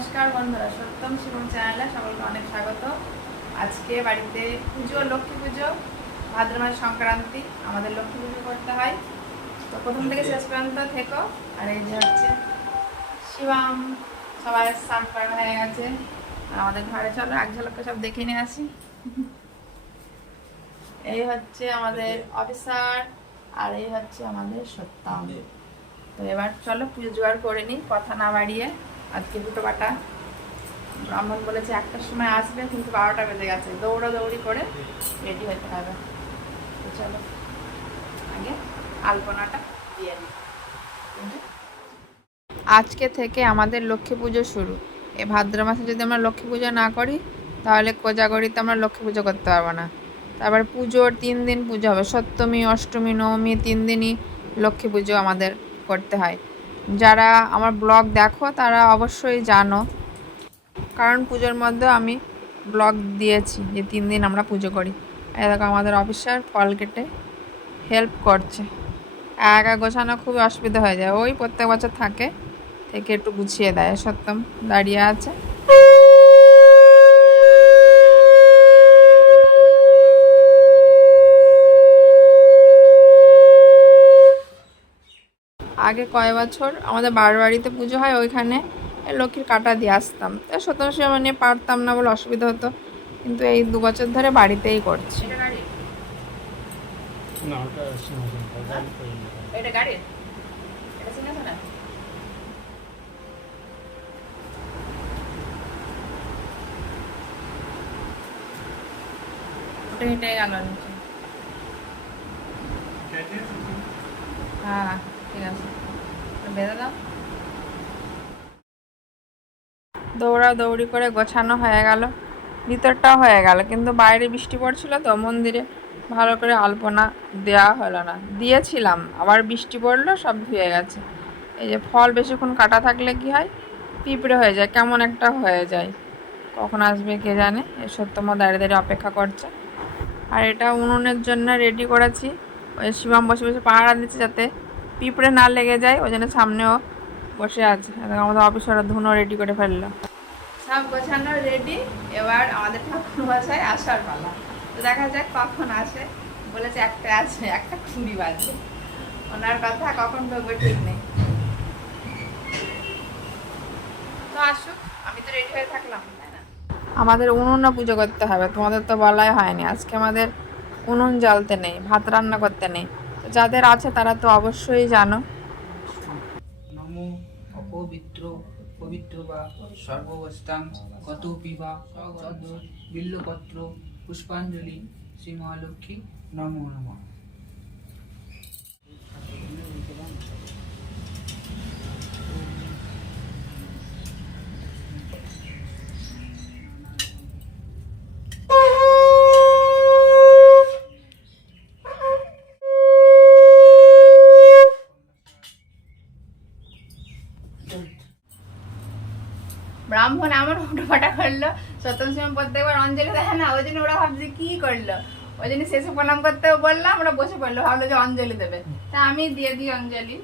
নমস্কার বন্ধুরা, সত্যম শিবম চ্যানেলে সকলকে অনেক স্বাগত। আজকে বাড়িতে পুজো, লক্ষ্মী পুজো, ভাদ্র মাস সংক্রান্তি, আমাদের লক্ষ্মী পুজো করতে হয়। তো প্রথম থেকে শেষ পর্যন্ত থেকো। আর এই যে হচ্ছে শিবম, সবাই স্নান করা হয়ে গেছে। আর আমাদের ঘরে চলো এক ঝলকে সব দেখে নিয়ে আসি। এই হচ্ছে আমাদের অফিসার, আর এই হচ্ছে আমাদের সত্যম। তো এবার চলো পুজো জোগাড় করে নিই, কথা না বাড়িয়ে। আজকে দুটো বাটা ব্রাহ্মণ বলেছে 1টার সময় আসবে, কিন্তু 12টা বেজে গেছে। দৌড়াদৌড়ি করে রেডি হতে হবে। তো চলো আগে আলপনাটা দিয়ে নিই। আজকে থেকে আমাদের লক্ষ্মী পুজো শুরু। এই ভাদ্র মাসে যদি আমরা লক্ষ্মী পুজো না করি, তাহলে কোজাগরিতে আমরা লক্ষ্মী পুজো করতে পারবো না। তারপর পুজোর 3 দিন পুজো হবে, সপ্তমী, অষ্টমী, নবমী, 3 দিনই লক্ষ্মী পুজো আমাদের করতে হয়। যারা আমার ব্লগ দেখো তারা অবশ্যই জানো, কারণ পুজোর মধ্যে আমি ব্লগ দিয়েছি যে 3 দিন আমরা পুজো করি। এই দেখো আমাদের অফিসার ফল কেটে হেল্প করছে। একা গোছানো খুবই অসুবিধা হয়ে যায়, ওই প্রত্যেক বছর থেকে একটু গুছিয়ে দেয়। সত্যম দাঁড়িয়ে আছে। আগে কয় বছর আমাদের বাড়িতে পুজো হয়, ওইখানে লক্ষ্মীর কাটা দিয়ে আসতাম। সত্যম শিবম নিয়ে পারতাম না বলে অসুবিধা হতো, কিন্তু এই 2 বছর ধরে বাড়িতেই করছি। না, ওটা সিংহাসন। এটা গাড়ির, এটা সিংহাসন। ওটা হেঁটে গেল নিচে। হ্যাঁ ঠিক আছে, বেঁধে দাও। দৌড়াদৌড়ি করে গোছানো হয়ে গেল, ভিতরটাও হয়ে গেল, কিন্তু বাইরে বৃষ্টি পড়ছিল তো মন্দিরে ভালো করে আলপনা দেওয়া হলো না। দিয়েছিলাম, আবার বৃষ্টি পড়লো, সব ধুয়ে গেছে। এই যে ফল বেশিক্ষণ কাটা থাকলে কি হয়, পিঁপড়ে হয়ে যায়, কেমন একটা হয়ে যায়। কখন আসবে কে জানে। এই সত্যম দাঁড়িয়ে দাঁড়িয়ে অপেক্ষা করছে। আর এটা উনুনের জন্য রেডি করেছি। ওই শিবম বসে বসে পাহারা দিচ্ছে যাতে পিঁপড়ে না লেগে যায়, ওই জন্য সামনেও বসে আছে। আমাদের অফিসাররা ধুনো রেডি করে ফেললো। সব গোছানো রেডি, এবার আমাদের ঠাকুর মশাই আসার পালা। তো দেখা যাক কখন আসে। বলেছে 1টা আছে, 1:20 বাজে। ওনার কথা কখন ঢুকবে ঠিক নেই। তো আসুক, আমি তো রেডি হয়ে থাকলাম, তাই না? আমাদের উনুনে পুজো করতে হবে, তোমাদের তো বলাই হয়নি। আজকে আমাদের উনুন জ্বালতে নেই, ভাত রান্না করতে নেই। তো যাদের আছে তারা তো অবশ্যই জানো। নমো অপবিত্র পবিত্র বা সর্ববস্থাং কতপি বা বিল্লপত্র পুষ্পাঞ্জলি শ্রী মহালক্ষ্মী নমো নমঃ। ব্রাহ্মণ এমন উল্টোপাটা করলো, সত্যম শিবম প্রত্যেকবার অঞ্জলি দেয় না, ওই জন্য ওরা ভাবছে কি করলো। ওই জন্য শেষে প্রণাম করতেও বললাম, ওরা বসে পড়লো, ভাবলো যে অঞ্জলি দেবে। তা আমি দিয়ে দিই অঞ্জলি।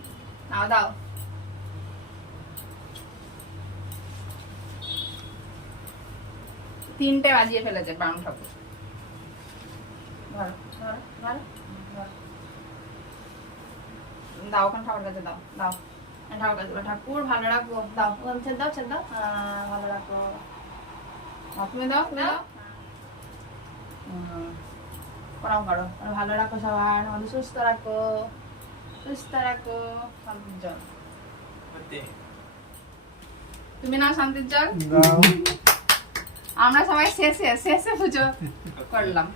নাও দাও। তিনটে বাজিয়ে ফেলেছে ব্রাহ্মণ ঠাকুর। ধরো ধরো ধরো ধরো। দাও ওখানে ঠাকুর কাছে দাও, দাও ঠাকুর কাছে। ঠাকুর ভালো রাখবো, দাও ছেদ দাও, ছেদ দাও। ভালো রাখো। তুমি দাও, তুমি দাও। প্রণাম করো, ভালো রাখো, সবার আমাদের সুস্থ রাখো, সুস্থ রাখো। শান্তির জল তুমি নাও, শান্তির জল। আমরা সবাই শেষে শেষে পুজো করলাম।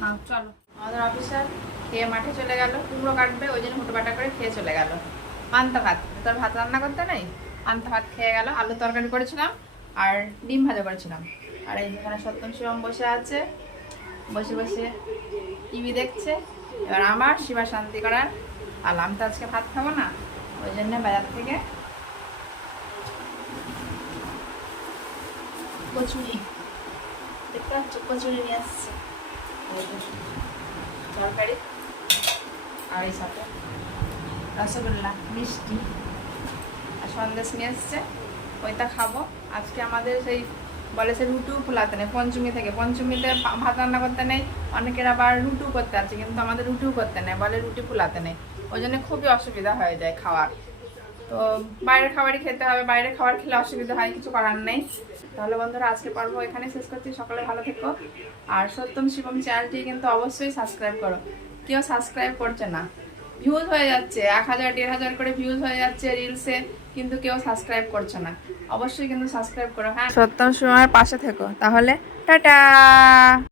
না চলো। আমাদের অফিসার খেয়ে মাঠে চলে গেল, কুমড়ো কাটবে, ওই জন্য হুটোপাটা করে খেয়ে চলে গেল। পান্তা ভাত, তোর ভাত রান্না করতে নেই, পান্তা ভাত খেয়ে গেল। আলু তরকারি করেছিলাম আর ডিম ভাজা করেছিলাম। আর এই যেখানে সত্যম শিবম বসে আছে, বসে বসে টিভি দেখছে। এবার আমার শিবা শান্তি করার পালা। আমি তো আজকে ভাত খাবো না, ওই জন্য বাজার থেকে কচুরি, দেখতে পাচ্ছ, কচুরি নিয়ে আসছে তরকারি। আর এই সাথে রসগোল্লা, মিষ্টি আর সন্দেশ নিয়ে এসছে। ওইটা খাবো। আজকে আমাদের সেই বলে সে রুটিও ফোলাতে নেই পঞ্চমী থেকে, পঞ্চমীতে ভাত রান্না করতে নেই, অনেকের আবার রুটিও করতে আছে, কিন্তু আমাদের রুটিও করতে নেই, বলে রুটি ফোলাতে নেই। ওই জন্য খুবই অসুবিধা হয়ে যায় খাওয়ার। তো বাইরের খাবারই খেতে হবে, বাইরের খাবার খেলে অসুবিধা হয়, কিছু করার নেই। তাহলে বন্ধুরা আজকে পর্ব এখানে শেষ করছি। সকলে ভালো থেকো, আর সত্যম শিবম চ্যানেলটি কিন্তু অবশ্যই সাবস্ক্রাইব করো। কেউ সাবস্ক্রাইব করছে না, ভিউজ হয়ে যাচ্ছে 1000 1500 করে ভিউজ হয়ে যাচ্ছে রিলসে, কিন্তু কেউ সাবস্ক্রাইব করছে না। অবশ্যই কিন্তু সাবস্ক্রাইব করো, হ্যাঁ। সত্যম শিবমের পাশে থেকো, তাহলে টাটা।